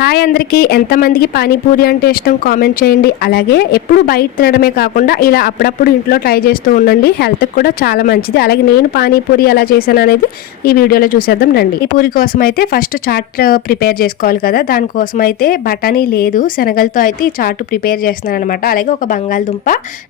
Hi అందరికీ, ఎంతమందికి పానీపూరి అంటే ఇష్టం కామెంట్ చేయండి. అలాగే ఎప్పుడు బయట తినడమే కాకుండా ఇలా అప్పుడప్పుడు ఇంట్లో ట్రై చేస్తూ ఉండండి. హెల్త్కి కూడా చాలా మంచిది. అలాగే నేను పానీపూరి ఎలా చేశాను అనేది ఈ వీడియోలో చూసేద్దాం రండి. ఈ పూరి కోసం అయితే ఫస్ట్ చాట్ ప్రిపేర్ చేసుకోవాలి కదా. దానికోసం అయితే బఠానీ లేదు, శనగలతో అయితే ఈ చాట్ ప్రిపేర్ చేస్తున్నాను అనమాట. అలాగే ఒక బంగాళదుంప,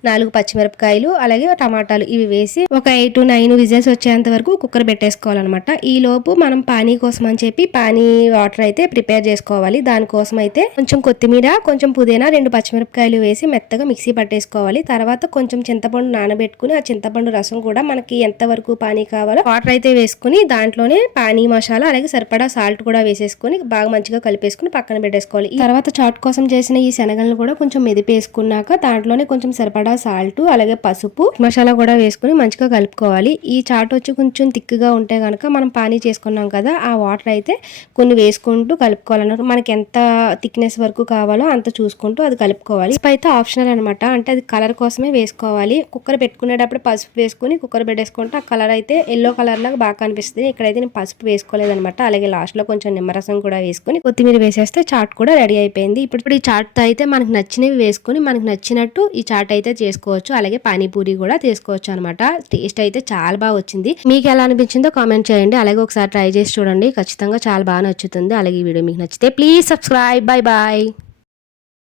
4 పచ్చిమిరపకాయలు, అలాగే టమాటాలు ఇవి వేసి ఒక 8 to 9 విజిల్స్ వచ్చేంత వరకు కుక్కర్ పెట్టేసుకోవాలన్నమాట. ఈ లోపు మనం పానీ కోసం అని చెప్పి పానీ వాటర్ అయితే ప్రిపేర్ చేసుకోవాలి. దానికోసం అయితే కొంచెం కొత్తిమీర, కొంచెం పుదీనా, 2 పచ్చిమిరపకాయలు వేసి మెత్తగా మిక్సీ పట్టేసుకోవాలి. తర్వాత కొంచెం చింతపండు నానబెట్టుకుని ఆ చింతపండు రసం కూడా మనకి ఎంత వరకు పానీ కావాలో వాటర్ అయితే వేసుకుని దాంట్లోనే పానీ మసాలా అలాగే సరిపడా సాల్ట్ కూడా వేసేసుకుని బాగా మంచిగా కలిపేసుకుని పక్కన పెట్టేసుకోవాలి. ఈ తర్వాత చాట్ కోసం చేసిన ఈ శనగలను కూడా కొంచెం మెదిపేసుకున్నాక దాంట్లోనే కొంచెం సరిపడా సాల్ట్ అలాగే పసుపు మసాలా కూడా వేసుకుని మంచిగా కలుపుకోవాలి. ఈ చాట్ వచ్చి కొంచెం థిక్గా ఉంటే కనుక మనం పానీ చేసుకున్నాం కదా, ఆ వాటర్ అయితే కొన్ని వేసుకుంటూ కలుపుకోవాలన్నమాట. మనకి ఎంత థిక్నెస్ వరకు కావాలో అంత చూసుకుంటూ అది కలుపుకోవాలి. పసుపు అయితే ఆప్షనల్ అనమాట, అంటే అది కలర్ కోసమే వేసుకోవాలి. కుక్కర్ పెట్టుకునేటప్పుడు పసుపు వేసుకుని కుక్కర్ పెట్టేసుకుంటే ఆ కలర్ అయితే ఎల్లో కలర్ లాగా బాగా కనిపిస్తుంది. ఇక్కడైతే నేను పసుపు వేసుకోలేదనమాట. అలాగే లాస్ట్ లో కొంచెం నిమ్మరసం కూడా వేసుకుని కొత్తిమీర వేసేస్తే చాట్ కూడా రెడీ అయిపోయింది. ఇప్పుడు ఈ చాట్ అయితే మనకు నచ్చినవి వేసుకుని మనకు నచ్చినట్టు ఈ చాట్ అయితే చేసుకోవచ్చు. అలాగే పానీపూరి కూడా చేసుకోవచ్చు అనమాట. టేస్ట్ అయితే చాలా బాగా వచ్చింది. మీకు ఎలా అనిపించిందో కామెంట్ చేయండి. అలాగే ఒకసారి ట్రై చేసి చూడండి, ఖచ్చితంగా చాలా బాగా నచ్చుతుంది. అలాగే ఈ వీడియో మీకు నచ్చితే ప్లీజ్ subscribe. Bye bye.